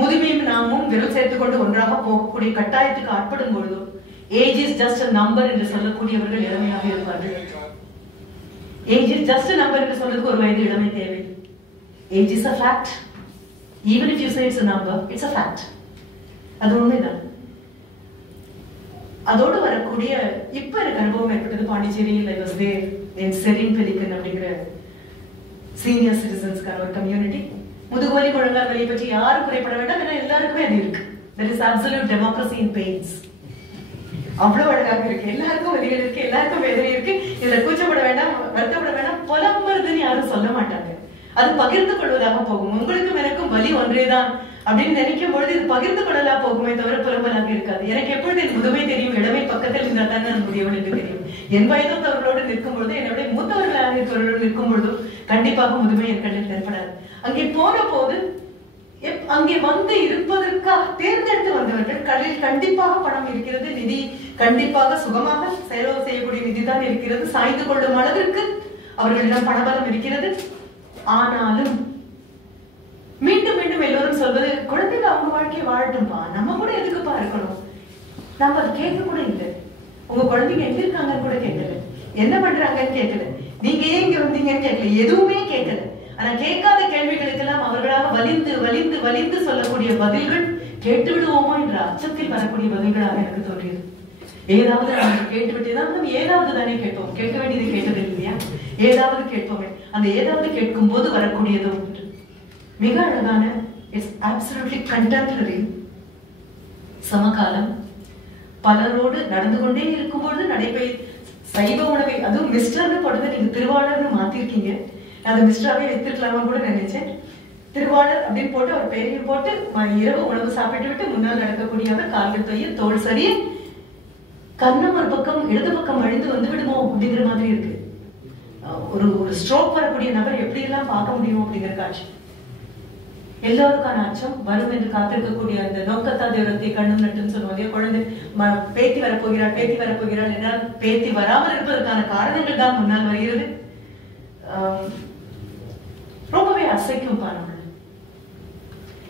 முதுமையும் நாமும் விரல் சேர்த்துக் கொண்டு ஒன்றாக போகக்கூடிய கட்டாயத்துக்கு ஆட்படும் பொழுதோ, age is just a number என்று சொல்லக்கூடியவர்கள் இளமையாக இருப்பார்கள். Age is just a number என்று சொல்றதுக்கு ஒரு வயது இளமை தேவை. Age is a fact. Even if you say it's a number, it's a fact. அது உண்மைதான். அதோடு வரக்கூடிய இப்ப எனக்கு அனுபவம் ஏற்பட்டது பாண்டிச்சேரியில். I was there in Serin Pelican அப்படிங்கிற சீனியர் சிட்டிசன்ஸ்க்கான ஒரு கம்யூனிட்டி. முதுகுவலி முழங்கால் வலியை பற்றி யாரும் குறைப்பட வேண்டாம், ஏன்னா எல்லாருக்குமே அது இருக்கு. There is absolute democracy in pains. அவ்வளவு அழகாக இருக்கு. எல்லாருக்கும் வலிகள் இருக்கு, எல்லாருக்கும் வேதனை இருக்கு. இதுல கூச்சப்பட வேண்டாம், வருத்தப்பட வேண்டாம். புலம்புறதுன்னு யாரும் சொல்ல மாட்டாங்க. அது பகிர்ந்து கொள்வதாக போகும். உங்களுக்கும் எனக்கும் வலி ஒன்றேதான் அப்படின்னு நினைக்கும் பொழுது இது பகிர்ந்து கொள்ளலா போகுமே தவிர புலம்பலாக இருக்காது. எனக்கு எப்பொழுது என் முதுமை தெரியும், இளமை பக்கத்தில் இருந்தால் தான் நான் முதியவள் என்று தெரியும். என் வயதத்தவர்களோடு நிற்கும் பொழுது, என்னுடைய மூத்தவர்களாக இருக்கிறவர்களோடு நிற்கும் பொழுதும் கண்டிப்பாக முதுமை என் கண்ணில் ஏற்படாது. அங்கே போன போது அங்கே வந்து இருப்பதற்காக தேர்ந்தெடுத்து வந்தவர்கள் கையில் கண்டிப்பாக பணம் இருக்கிறது, நிதி கண்டிப்பாக சுகமாக செலவு செய்யக்கூடிய நிதி தான் இருக்கிறது, சாய்ந்து கொள்ளும் அளவிற்கு அவர்களிடம் பணபலம் இருக்கிறது. ஆனாலும் மீண்டும் மீண்டும் எல்லோரும் சொல்வது குழந்தைங்க அவங்க வாழ்க்கையை வாழட்டும்பா, நம்ம கூட எதுக்குப்பா இருக்கணும். நம்ம அது கேட்க கூட இல்லை. உங்க குழந்தைங்க எங்க இருக்காங்கன்னு கூட கேட்கல, என்ன பண்றாங்கன்னு கேட்கல, நீங்க ஏன் இங்க வந்தீங்கன்னு கேட்கல, எதுவுமே கேட்கல. ஆனா கேட்காத கேள்விகளுக்கெல்லாம் அவர்களாக வலிந்து வலிந்து வலிந்து சொல்லக்கூடிய பதில்கள் கேட்டு விடுவோமோ என்ற அச்சத்தில் வரக்கூடிய பதில்களாக எனக்கு தோன்றியது. ஏதாவது நம்ம கேட்டுவிட்டுதான் நம்ம ஏதாவது தானே கேட்போம், கேட்க வேண்டியது கேட்டது இல்லையா, ஏதாவது கேட்போமே. அந்த ஏதாவது கேட்கும் போது வரக்கூடியது ஒன்று மிக அழகான, இட்ஸ் அப்சல்யூட்லி கண்டெம்பரரி. சமகாலம் பலரோடு நடந்து கொண்டே இருக்கும்பொழுது சைவ உணவை, அதுவும் மிஸ்டர்னு போட்டதை நீங்க திருவாளர்னு மாத்திருக்கீங்க. அது மிஸ்டராகவே வைத்திருக்கலாமா கூட நினைச்சேன். திருவாளர் அப்படின்னு போட்டு ஒரு பெயரையும் போட்டு இரவு உணவு சாப்பிட்டு விட்டு முன்னால் நடக்கக்கூடியவர், கால்கள் தொய்ய தோல் சரிய, கண்ணம் ஒரு பக்கம் இடது பக்கம் அழிந்து வந்து விடுமோ அப்படிங்கிற மாதிரி இருக்கு. ஒரு ஸ்ட்ரோக் வரக்கூடிய நபர் எப்படி எல்லாம் பார்க்க முடியும் அப்படிங்கிற காட்சி. எல்லோருக்கான அச்சம் வரும் என்று காத்திருக்கக்கூடிய அந்த நோக்கத்தா தேவரத்தை கண்ணும் நட்டுன்னு சொல்லுவாங்க. குழந்தை பேத்தி வரப்போகிறாள், பேத்தி வரப்போகிறாள் என்றால் பேத்தி வராமல் இருப்பதற்கான காரணங்கள் தான் முன்னால் வருகிறது. ரொம்பவே அசைக்கும் பாருங்கள்.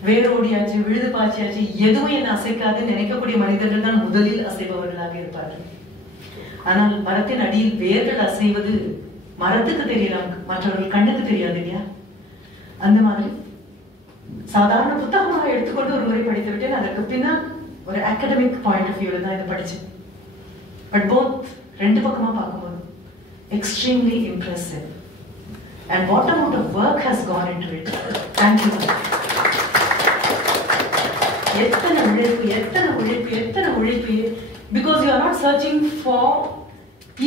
வேரோடியாச்சு, விழுது பாய்ச்சியாச்சு, எதுவும் என்ன அசைக்காது நினைக்கக்கூடிய மனிதர்கள் தான் முதலில் அசைபவர்களாக இருப்பார்கள். ஆனால் மரத்தின் அடியில் வேர்கள் அசைவது மரத்துக்கு தெரியலாம், மற்றவர்கள் கண்ணுக்கு தெரியாது இல்லையா. அந்த மாதிரி சாதாரண புத்தகமாக எடுத்துக்கொண்டு ஒரு முறை படித்து விட்டேன். அதற்கு பின்னால் ஒரு அகாடமிக் பாயிண்ட் ஆஃப் வியூல தான் இதை படிச்சேன். பட் போத் ரெண்டு பக்கமா பார்க்கும்போது extremely impressive. And what amount of work has gone into it? Thank you. எத்தனை உழைப்பு, எத்தனை உழைப்பு, எத்தனை உழைப்பு. Because you are not searching for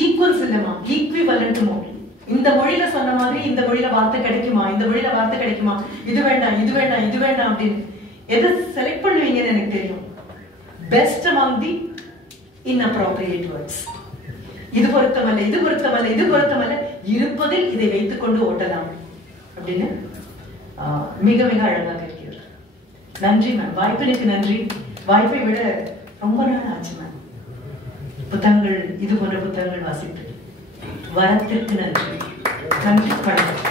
equals இல்லமா, equivalent மொழி. இந்த மொழியில சொன்ன மாதிரி இந்த மொழியில வார்த்தை கிடைக்குமா, இந்த மொழியில வார்த்தை கிடைக்குமா, இது வேண்டாம் இது வேண்டாம் இது வேண்டாம் அப்படின்னு எதை செலக்ட் பண்ணுவீங்கன்னு எனக்கு தெரியும். Best among the inappropriate words. இது பொருத்தமல்ல, இது பொருத்தமல்ல, இது பொருத்தமல்ல, இருப்பதில் இதை வைத்துக் கொண்டு ஓட்டலாம் அப்படின்னு மிக மிக அழகாக இருக்கிறது. நன்றி மேம், வாய்ப்பிற்கு நன்றி. வாய்ப்பை விட ரொம்ப நாள் ஆச்சு மேம் புத்தகங்கள், இது போன்ற புத்தகங்கள் வாசித்து. வரத்திற்கு நன்றி. நன்றி, வணக்கம்.